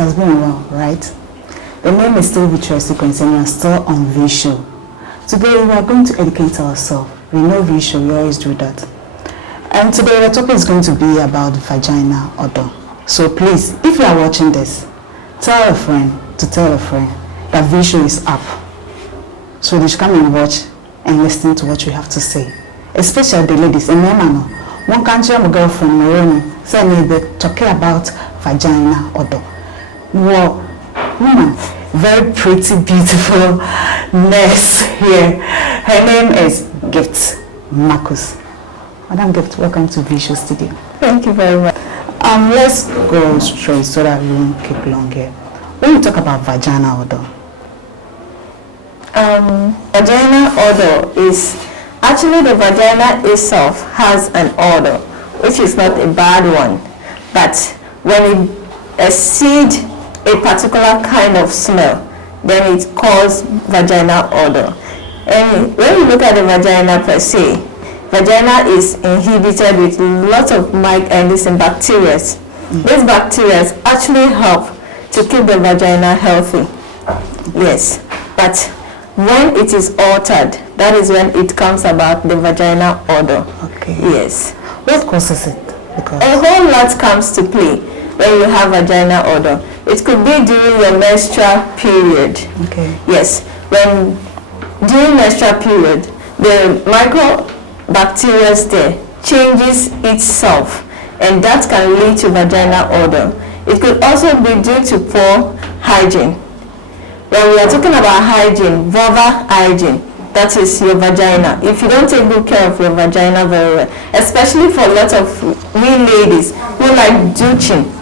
has been a while, right? The name is still Visual Sequence and we are still on visual. Today we are going to educate ourselves. We know visual, we always do that. And today the topic is going to be about vagina odor. So please, if you are watching this, tell a friend to tell a friend that visual is up. So they should come and watch and listen to what you have to say. Especially the ladies. And men, one country, my girlfriend, Marina, said me they're talking about vagina odor. Well, woman, very pretty, beautiful nurse here. Her name is Gift Marcus. Madam Gift, welcome to Visual Studio. Thank you very much. Let's go straight so that we won't keep long here. When we talk about vagina odor, vagina odor is actually the vagina itself has an odor, which is not a bad one, but when it exceeds a particular kind of smell, then it causes vagina odor. And when you look at the vagina per se, vagina is inhibited with lots of bacteria. These bacteria actually help to keep the vagina healthy. Yes, but when it is altered, that is when it comes about the vagina odor. Okay. Yes. What causes it? Because a whole lot comes to play when you have vagina odor. It could be during your menstrual period. Okay. Yes. When during menstrual period, the microbacteria there changes itself, and that can lead to vagina odor. It could also be due to poor hygiene. When we are talking about hygiene, vulvar hygiene, that is your vagina. If you don't take good care of your vagina very well, especially for a lot of we ladies who like douching.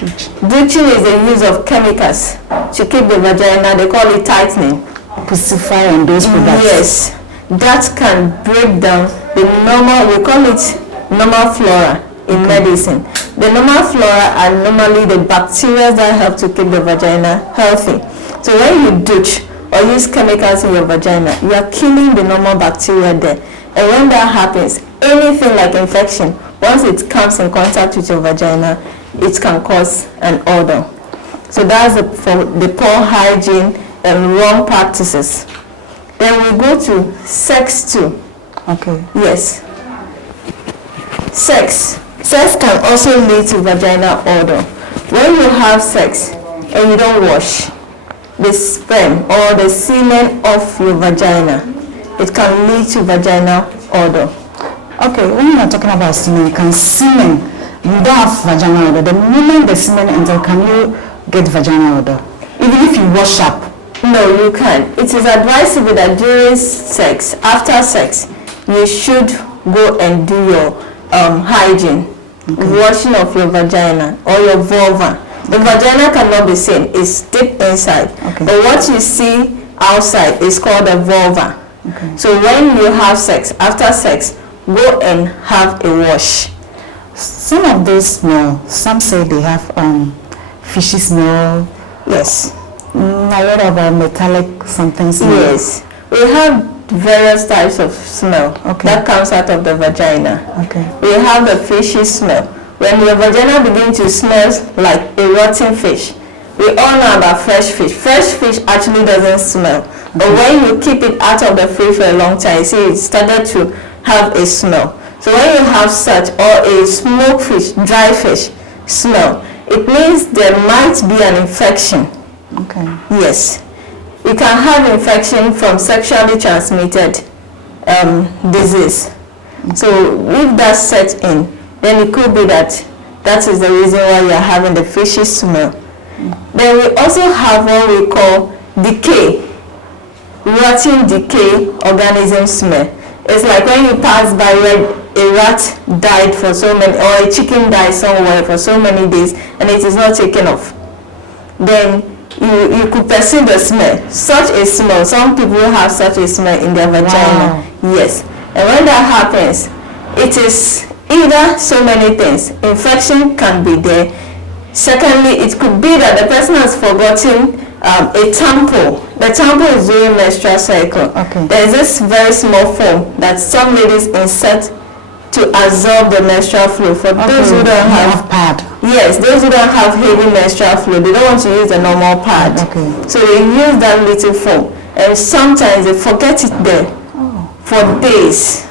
Douching is the use of chemicals to keep the vagina, they call it tightening. Pussify and those products. Yes, that can break down the normal, we call it normal flora in medicine. The normal flora are normally the bacteria that help to keep the vagina healthy. So when you douche or use chemicals in your vagina, you are killing the normal bacteria there. And when that happens, anything like infection, once it comes in contact with your vagina, it can cause an odor. So that's for the poor hygiene and wrong practices. Then we go to sex too. Okay. Yes. Sex. Sex can also lead to vagina odor. When you have sex and you don't wash the sperm or the semen of your vagina, it can lead to vagina odor. Okay, when you are talking about semen, can semen, you don't have vagina odor. The moment the semen enters, can you get vagina odor? Even if you wash up? No, you can't. It is advisable that during sex, after sex, you should go and do your hygiene, washing of your vagina or your vulva. The vagina cannot be seen, it's deep inside. Okay. But what you see outside is called a vulva. Okay. So when you have sex, after sex, go and have a wash. Some of those smell, some say they have fishy smell. Yes. I read about metallic something smell. Yes. We have various types of smell that comes out of the vagina. Okay. We have the fishy smell. When your vagina begins to smell like a rotten fish, we all know about fresh fish. Fresh fish actually doesn't smell. But when you keep it out of the fridge for a long time, you see it started to have a smell. So when you have such, or a smoked fish, dry fish smell, it means there might be an infection. Okay. Yes. You can have infection from sexually transmitted disease. So if that sets in, then it could be that is the reason why you are having the fishy smell. Then we also have what we call decay, rotten decay organism smell. It's like when you pass by where a rat died for so many, or a chicken died somewhere for so many days and it is not taken off. Then you could perceive the smell. Such a smell, some people have such a smell in their vagina. Wow. Yes. And when that happens, it is either so many things. Infection can be there. Secondly, it could be that the person has forgotten a tampon. The tampon is during menstrual cycle. Okay. There is this very small foam that some ladies insert to absorb the menstrual flow. For those who don't have pad. Yes, those who don't have heavy menstrual flow, they don't want to use the normal pad. Okay. So they use that little foam, and sometimes they forget it there for days.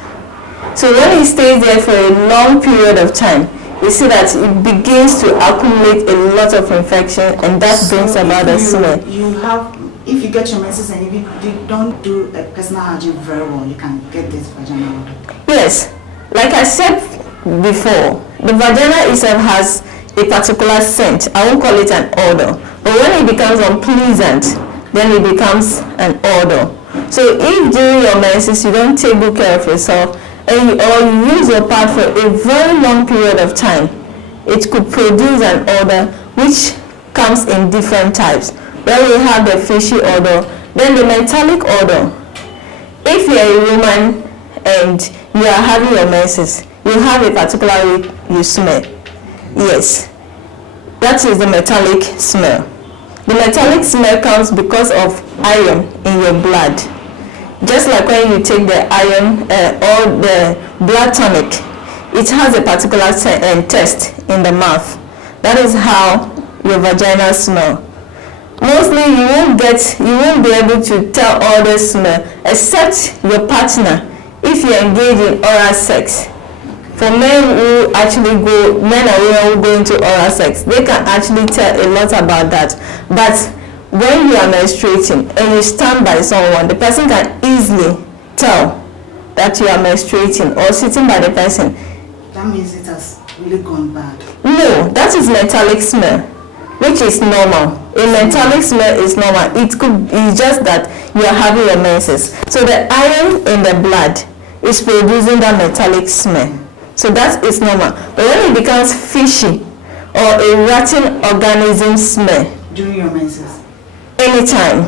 So when it stays there for a long period of time, you see that it begins to accumulate a lot of infection, and that brings about the smell. If you get your menses and if you don't do a personal hygiene very well, you can get this vaginal odor. Yes, like I said before, the vagina itself has a particular scent. I won't call it an odor, but when it becomes unpleasant, then it becomes an odor. So if during your menses you don't take good care of yourself, and you use your pad for a very long period of time, it could produce an odor which comes in different types. Where we have the fishy odor, then the metallic odor. If you're a woman and you are having your menses, you have a particular way you smell. Yes, that is the metallic smell. The metallic smell comes because of iron in your blood. Just like when you take the iron or the blood tonic, it has a particular taste in the mouth. That is how your vagina smells. Mostly you won't be able to tell all the smell except your partner if you engage in oral sex. For men and women who go into oral sex, they can actually tell a lot about that. But when you are menstruating and you stand by someone, the person can easily tell that you are menstruating, or sitting by the person. That means it has really gone bad. No, that is metallic smell, which is normal. A metallic smell is normal. It's just that you are having your menses. So the iron in the blood is producing that metallic smell. So that is normal. But when it becomes fishy or a rotten organism smell during your menses, anytime,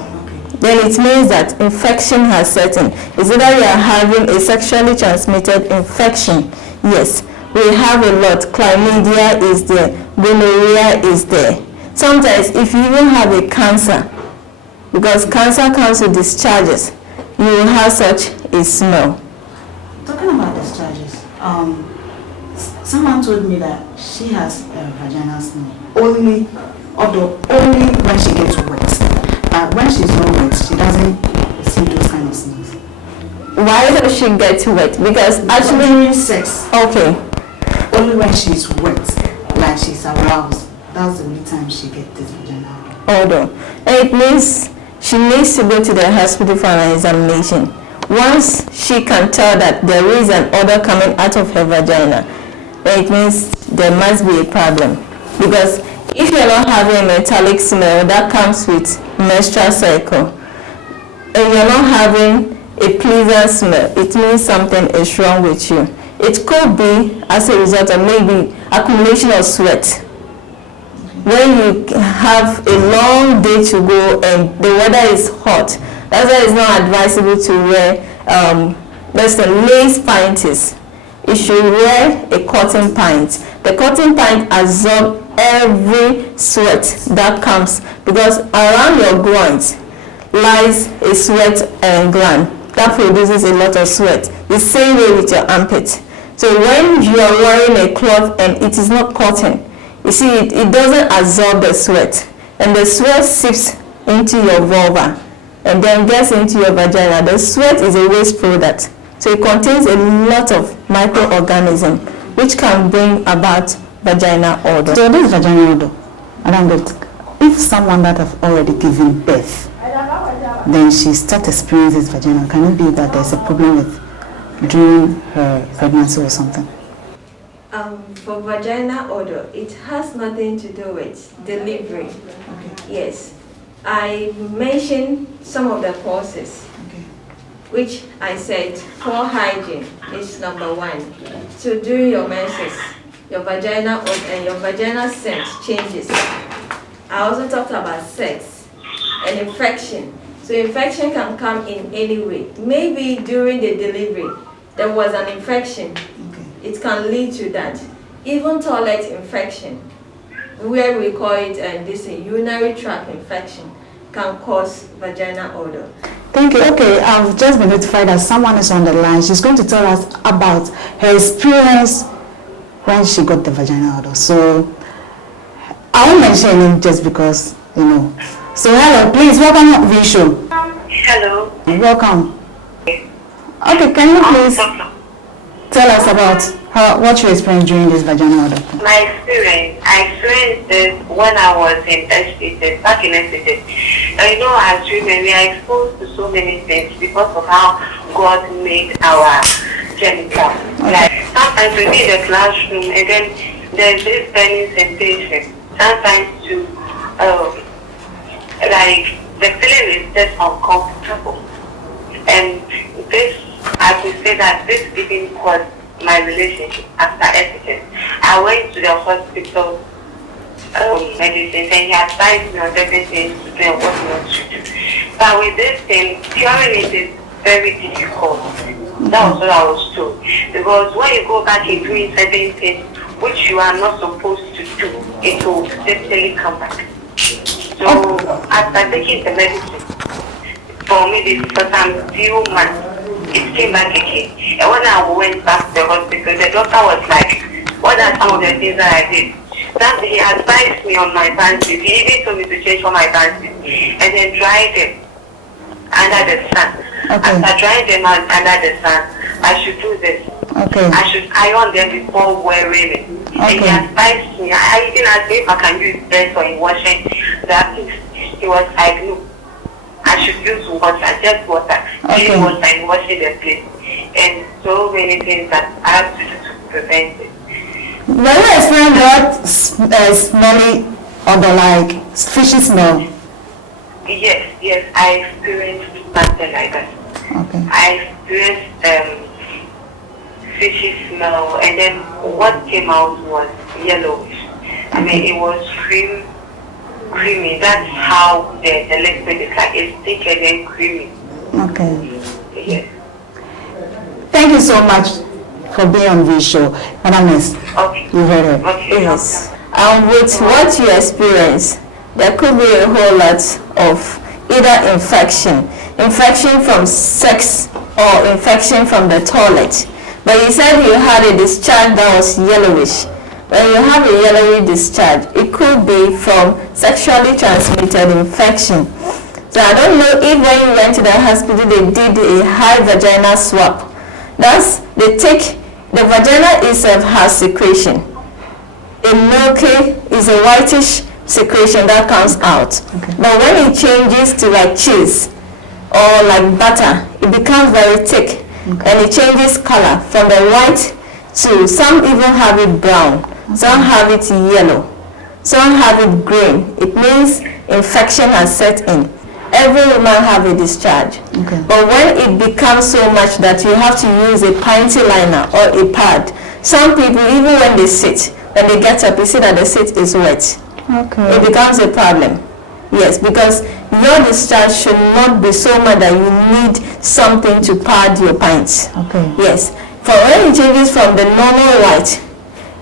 then it means that infection has set in. It's either you are having a sexually transmitted infection. Yes, we have a lot. Chlamydia is there. Gonorrhea is there. Sometimes if you even have a cancer, because cancer comes with discharges, you will have such a smell. Talking about discharges, someone told me that she has a vaginal smell only when she gets wet. When she's not wet, she doesn't see those kind of smells. Why does she get wet? Because actually during sex. Okay. Only when she's wet, like she's aroused. That's the only time she gets this vaginal odor. And it means she needs to go to the hospital for an examination. Once she can tell that there is an odor coming out of her vagina, then it means there must be a problem. Because if you're not having a metallic smell that comes with menstrual cycle, and you're not having a pleasant smell, it means something is wrong with you. It could be as a result of maybe accumulation of sweat. When you have a long day to go and the weather is hot, that's why it's not advisable to wear lace panties. You should wear a cotton pant. The cotton pant absorbs every sweat that comes, because around your groins lies a sweat gland that produces a lot of sweat. The same way with your armpit. So when you are wearing a cloth and it is not cotton, you see it doesn't absorb the sweat, and the sweat seeps into your vulva and then gets into your vagina. The sweat is a waste product, so it contains a lot of microorganisms which can bring about vaginal odor. So this vaginal odor, if someone that have already given birth, then she starts experiencing vaginal, can it be that there's a problem with during her pregnancy or something? For vaginal odor, it has nothing to do with delivery. Okay. Yes. I mentioned some of the causes, which I said poor hygiene is number one. So during your menses, your vaginal odor and your vaginal scent changes. I also talked about sex and infection. So infection can come in any way. Maybe during the delivery, there was an infection. It can lead to that. Even toilet infection, where we call it this urinary tract infection, can cause vaginal odor. Thank you. Okay, I've just been notified that someone is on the line. She's going to tell us about her experience when she got the vaginal odor. So I won't mention her name just because, you know. So hello, please welcome V Show. Hello. Welcome. Okay, can you please tell us about what you experienced during this vaginal odor? My experience, I experienced this when I was in STD, back in STD. You know, as women, we are exposed to so many things because of how God made our genitals. Okay. Like, sometimes we be in the classroom and then there's this burning sensation. Sometimes to, like, the feeling is just uncomfortable. And this, I could say that this even caused my relationship after everything. I went to the hospital medicine and he advised me on certain things to do and what not to do. But with this thing, curing it is very difficult. That was what I was told. Because when you go back in doing certain things which you are not supposed to do, it will definitely come back. So after taking the medicine, for me this first time few months, it came back again. And when I went back to the hospital, the doctor was like, what are some of the things that I did? That he advised me on my panties. He even told me to change for my panties and then dry them under the sun. Okay. After drying them under the sun, I should do this. Okay. I should iron them before wearing it. And he Okay. advised me. I even asked if I can use this or in washing that. He was like, no. I should use water, just water. Okay. Clean water and washing the place. And so many things that I have to do to prevent it. When you experience that smelly odor, like fishy smell? Yes, I experienced something like that. Okay. I experienced fishy smell, and then what came out was yellowish. I mean, it was creamy. That's how the liquid is like. It's thick and then creamy. Okay. Yes. Thank you so much for being on this show. Madam Miss, Okay. you heard it. Okay. Yes. And with what you experience, there could be a whole lot of either infection from sex or infection from the toilet. But you said you had a discharge that was yellowish. When you have a yellowy discharge, it could be from sexually transmitted infection. So I don't know if when you went to the hospital they did a high vaginal swab. That's the vagina itself has secretion. A milky is a whitish secretion that comes out. Okay. But when it changes to like cheese or like butter, it becomes very thick. Okay. And it changes color from the white to, some even have it brown, some have it yellow, some have it green. It means infection has set in. Every woman have a discharge. Okay. But when it becomes so much that you have to use a panty liner or a pad, some people, even when they sit, when they get up, you see that the seat is wet. Okay. It becomes a problem. Yes, because your discharge should not be so much that you need something to pad your pants. Okay. Yes. For when it changes from the normal white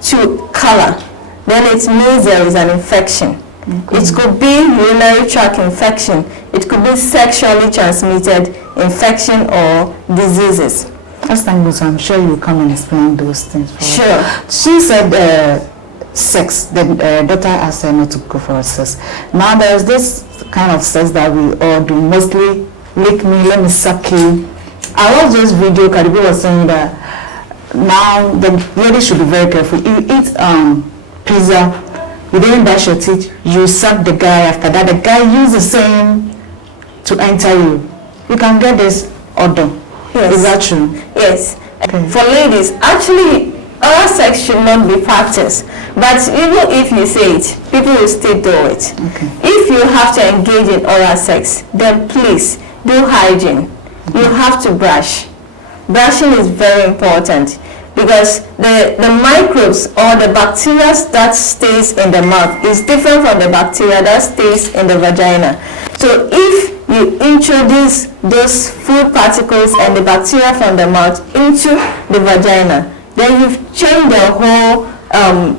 to color, then it means there is an infection. Okay. It could be urinary tract infection. It could be sexually transmitted infection or diseases. As time goes on, I'm sure you will come and explain those things for us. Sure. She said sex, the daughter asked her not to go for sex. Now there's this kind of sex that we all do, mostly lick me, let me suck you. I watched this video, Karibu was saying that now the lady should be very careful. You eat pizza, you didn't brush your teeth, you suck the guy, after that the guy use the same to enter you. You can get this odor. Yes. Is that true? Yes. Okay. For ladies, actually, oral sex should not be practiced. But even if you say it, people will still do it. Okay. If you have to engage in oral sex, then please do hygiene. You have to brush. Brushing is very important because the microbes or the bacteria that stays in the mouth is different from the bacteria that stays in the vagina. So if you introduce those food particles and the bacteria from the mouth into the vagina, then you've changed the whole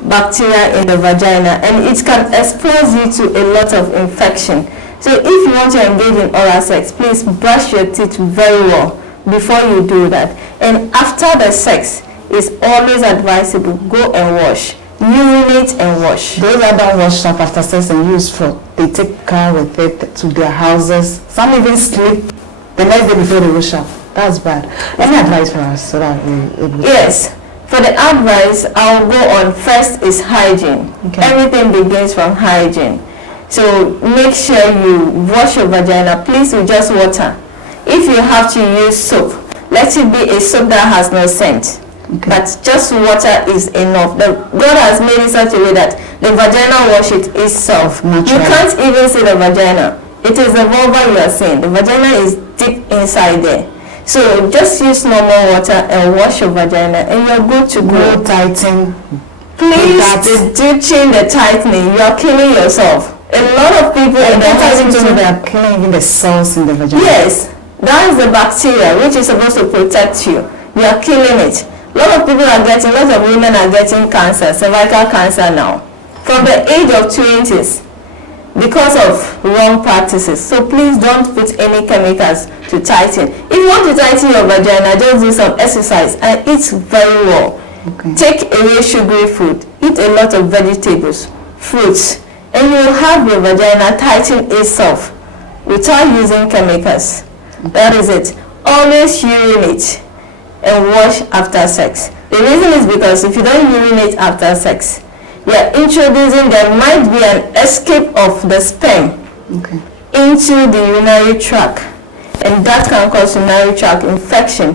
bacteria in the vagina, and it can expose you to a lot of infection. So if you want to engage in oral sex, please brush your teeth very well before you do that. And after the sex, it's always advisable, go and wash. Urinate and wash. Those that don't wash up after sex and use for, they take car with it to their houses. Some even sleep the next day before they wash up. That's bad. Any advice for us so that we Yes. For the advice, I'll go on. First is hygiene. Okay. Everything begins from hygiene. So make sure you wash your vagina, please, with just water. If you have to use soap, let it be a soap that has no scent. Okay. But just water is enough. God has made it such a way that the vagina wash it itself. Natural. You can't even see the vagina. It is the vulva you are seeing. The vagina is deep inside there. So just use normal water and wash your vagina and you're good to go. no tighten. Please, the ditching, the tightening, you are killing yourself. A lot of people in the hospital, they are killing even the cells in the vagina. yes, that is the bacteria which is supposed to protect you. You are killing it. A lot of people are getting, a lot of women are getting cancer, cervical cancer now, from the age of 20s because of wrong practices. So please don't put any chemicals to tighten. If you want to tighten your vagina, just do some exercise and eat very well. Okay. Take away sugary food. Eat a lot of vegetables, fruits, and you will have your vagina tighten itself without using chemicals. That is it. Always urinate and wash after sex. The reason is because if you don't urinate after sex, you are introducing, there might be an escape of the sperm Okay. into the urinary tract, and that can cause urinary tract infection,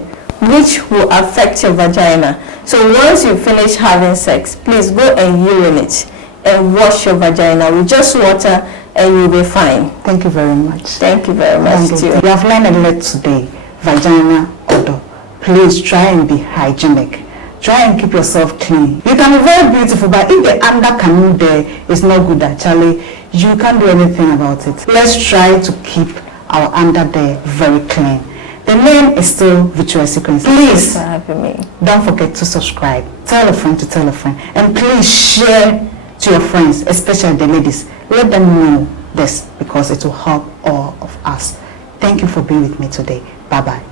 which will affect your vagina. So once you finish having sex, please go and urinate and wash your vagina with just water and you'll be fine. Thank you very much. Thank you very much Thank too. you. We have learned a lot today. Vagina odor. Please try and be hygienic. Try and keep yourself clean. You can be very beautiful, but if the under canoe there is not good actually, you can't do anything about it. Let's try to keep our under there very clean. The name is still Virtual Sequence. Thanks Please for having me. don't forget to subscribe. Tell a friend to tell a friend. And please share to your friends, especially the ladies. Let them know this because it will help all of us. Thank you for being with me today. Bye-bye.